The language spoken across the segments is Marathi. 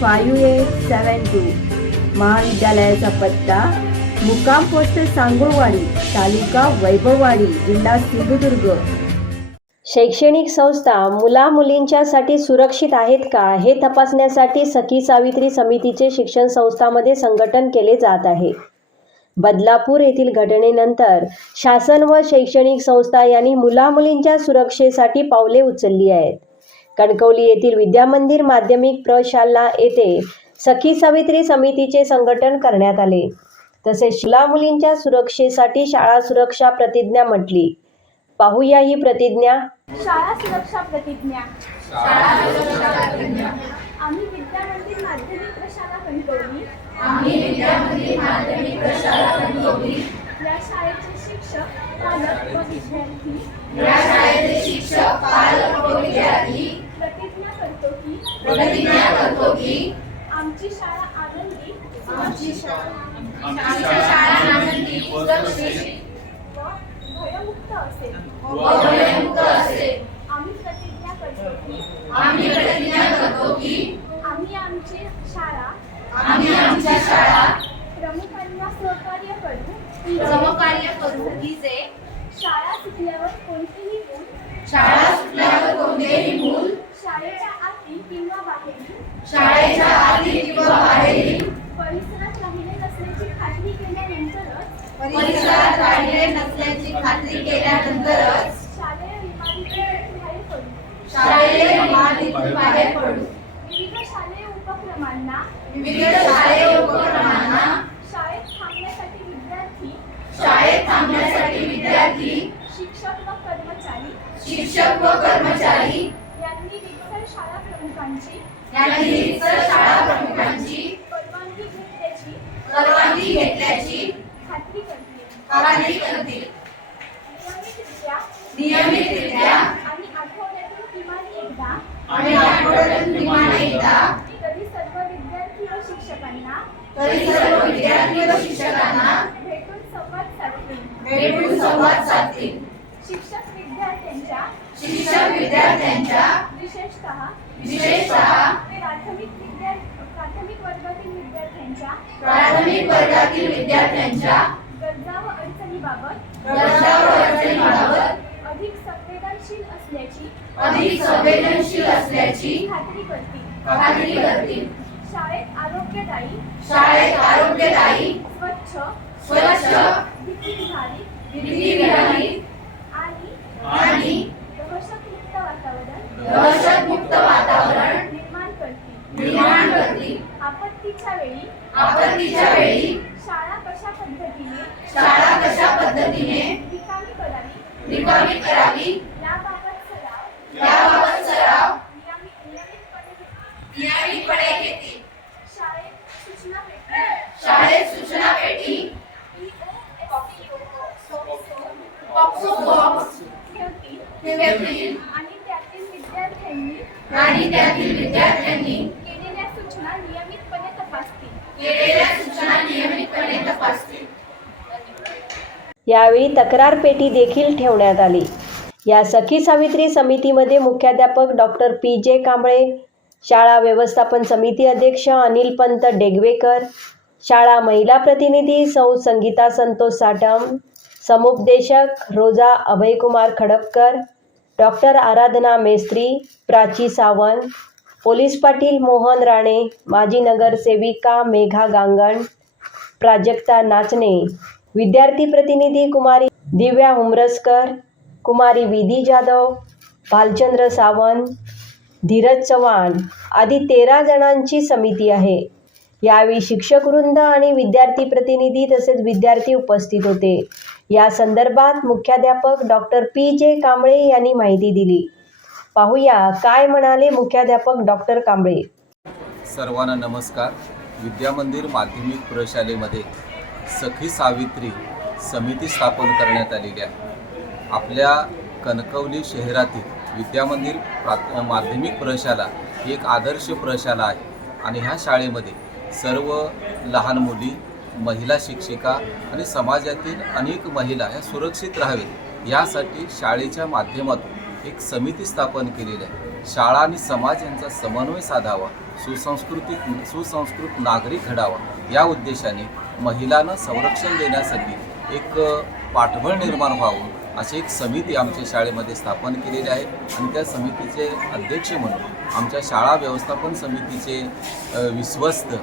five eight seven two. महाविद्यालयाचा पत्ता मुक्काम पोस्ट सांगोवाडी तालुका वैभववाडी जिल्हा सिंधुदुर्ग. शैक्षणिक संस्था मुला मुलींच्यासाठी सुरक्षित आहेत का? हे तपासण्यासाठी सखी सावित्री समितीचे शिक्षण संस्थांमध्ये संघटन केले जात आहे. बदलापूर येथील घटनेनंतर शासन व शैक्षणिक संस्था यांनी मुला मुलींच्या सुरक्षेसाठी पावले उचलली आहेत. कणकवली येथील विद्यामंदिर माध्यमिक प्रशाला येथे सखी सावित्री समितीचे संघटन करण्यात आले. तसेच मुला मुलींच्या सुरक्षेसाठी शाळा सुरक्षा प्रतिज्ञा म्हटली. पाहूया ही प्रतिज्ञा. शाळा सुरक्षा प्रतिज्ञा. आम्ही विद्यामंदिर माध्यमिक प्रशाला कणकवली. आम्ही विद्यामंदिर माध्यमिक प्रशाला कणकवली. या शाळेचे शिक्षक पालक व विद्यार्थी. या शाळेचे शिक्षक पालक व विद्यार्थी. प्रतिज्ञा करतो की आमची शाळा आनंदी. आमची शाळा आमची शाळा आनंदी. सुरक्षित व भयमुक्त असेल. भयमुक्त असेल. आम्ही प्रतिज्ञा करतो की आम्ही प्रतिज्ञा करतो की आम्ही आमची शाळा आम्ही आमच्या शाळा प्रमुखांना सहकार्य करू सहकार्य करू की जे शाळा सुटल्यावर कोणतीही मूल शाळा सुटल्यावर कोणतेही मूल शाळेच्या आतील किंवा बाहेरील शाळेच्या आतील किंवा बाहेरील परिसरात राहिले नसल्याची खात्री केल्यानंतरच परिसरात राहिले नसल्याची खात्री केल्यानंतरच शालेय इमारतीतून बाहेर पडू. शालेय इमारतीतून बाहेर पडू विविध शालेय उपक्रमांना विविध शालेय उपक्रमांना शाळेत थांबण्यासाठी विद्यार्थी शाळेत थांबण्यासाठी विद्यार्थी शिक्षक व कर्मचारी शिक्षक व कर्मचारी यांनी रिक्सर शाळा प्रमुखांची यांनी रिक्सर शाळा प्रमुखांची परवानगी घेतल्याची परवानगी घेतल्याची खात्री करते खात्री करते नियमितरित्या नियमितरित्या आणि आठवड्यातून किमान एकदा आणि आठवड्यातून किमान एकदा. तरी सर्व विद्यार्थी व शिक्षकांना तरी सर्व विद्यार्थी व शिक्षकांना भेटून संवाद साधतील भेटून संवाद साधतील शिक्षक विद्यार्थ्यांच्या शिक्षक विद्यार्थ्यांच्या विशेषतः विशेषतः प्राथमिक विद्यार्थी प्राथमिक वर्गातील विद्यार्थ्यांच्या प्राथमिक वर्गातील विद्यार्थ्यांच्या गरजा व अडचणीबाबत गरजा व अडचणीबाबत अधिक संवेदनशील असल्याची अधिक संवेदनशील असल्याची खात्री करतील. शाळेत आरोग्यदायी शाळेत आरोग्यदायी स्वच्छ स्वच्छ भीतीविरहित आणि आणि दहशतमुक्त वातावरण दहशतमुक्त वातावरण निर्माण करतील. निर्माण करतील. आपत्तीच्या वेळी आपत्तीच्या वेळी शाळा कशा पद्धतीने शाळा कशा पद्धतीने रिकामी करावी? रिकामी करावी याबाबत सराव याबाबत सराव नियमित नियमितपणे नियमितपणे घेतील शाळेत सूचना सूचना पेटी पॉक्सो बॉक्स ठेवतील आणि त्यातील विद्यार्थ्यांनी आणि त्यातील विद्यार्थ्यांनी केलेल्या सूचना नियमितपणे तपासतील. केलेल्या सूचना नियमितपणे तपासतील. यावेळी तक्रार पेटी देखील ठेवण्यात आली. या सखी सावित्री समितीमध्ये मुख्याध्यापक डॉक्टर पी. जे. कांबळे शाळा व्यवस्थापन समिती अध्यक्ष अनिल पंत डेगवेकर शाळा महिला प्रतिनिधी सौ संगीता संतोष साटम समुपदेशक रोजा अभयकुमार खडपकर डॉक्टर आराधना मेस्त्री प्राची सावंत पोलीस पाटील मोहन राणे माजी नगरसेविका मेघा गांगण प्राजक्ता नाचणे विद्यार्थी प्रतिनिधी कुमारी दिव्या उमरसकर कुमारी विधी जाधव भालचंद्र सावंत धीरज चव्हाण आदी तेरा जणांची समिती आहे. यावेळी शिक्षक वृंद आणि विद्यार्थी प्रतिनिधी तसेच विद्यार्थी उपस्थित होते. या संदर्भात मुख्याध्यापक डॉक्टर पी. जे. कांबळे यांनी माहिती दिली. पाहूया काय म्हणाले मुख्याध्यापक डॉक्टर कांबळे. सर्वांना नमस्कार. विद्यामंदिर माध्यमिक प्रशालेमध्ये सखी सावित्री समिती स्थापन करण्यात आलेली आहे. आपल्या कणकवली शहरातील विद्यामंदिर प्राथ माध्यमिक प्रशाला ही एक आदर्श प्रशाला आहे आणि ह्या शाळेमध्ये सर्व लहान मुली महिला शिक्षिका आणि समाजातील अनेक महिला ह्या सुरक्षित राहावेत. यासाठी शाळेच्या माध्यमातून एक समिती स्थापन केलेली आहे. शाळा आणि समाज यांचा समन्वय साधावा सुसंस्कृतिक सुसंस्कृत नागरिक घडावा. या उद्देशाने महिलांना संरक्षण देण्यासाठी एक पाठबळ निर्माण व्हावं अशी एक समिती आमच्या शाळेमध्ये स्थापन केलेली आहे. आणि त्या समितीचे अध्यक्ष म्हणून आमच्या शाळा व्यवस्थापन समितीचे विश्वस्त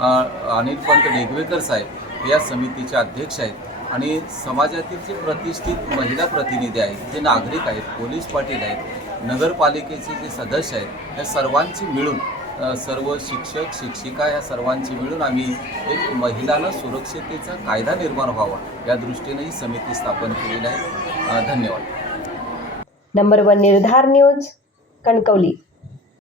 अनिल पंत डेगवेकर साहेब हे या समितीचे अध्यक्ष आहेत आणि समाजातील जे प्रतिष्ठित महिला प्रतिनिधी आहेत जे नागरिक आहेत पोलीस पाटील आहेत नगरपालिकेचे जे सदस्य आहेत या सर्वांची मिळून सर्व शिक्षक शिक्षिका या सर्वांची मिळून आम्ही एक महिलांना सुरक्षितेचा कायदा निर्माण व्हावा या दृष्टीने ही समिती स्थापन केलेली आहे. धन्यवाद. Number one Nirdhar news Kankavli.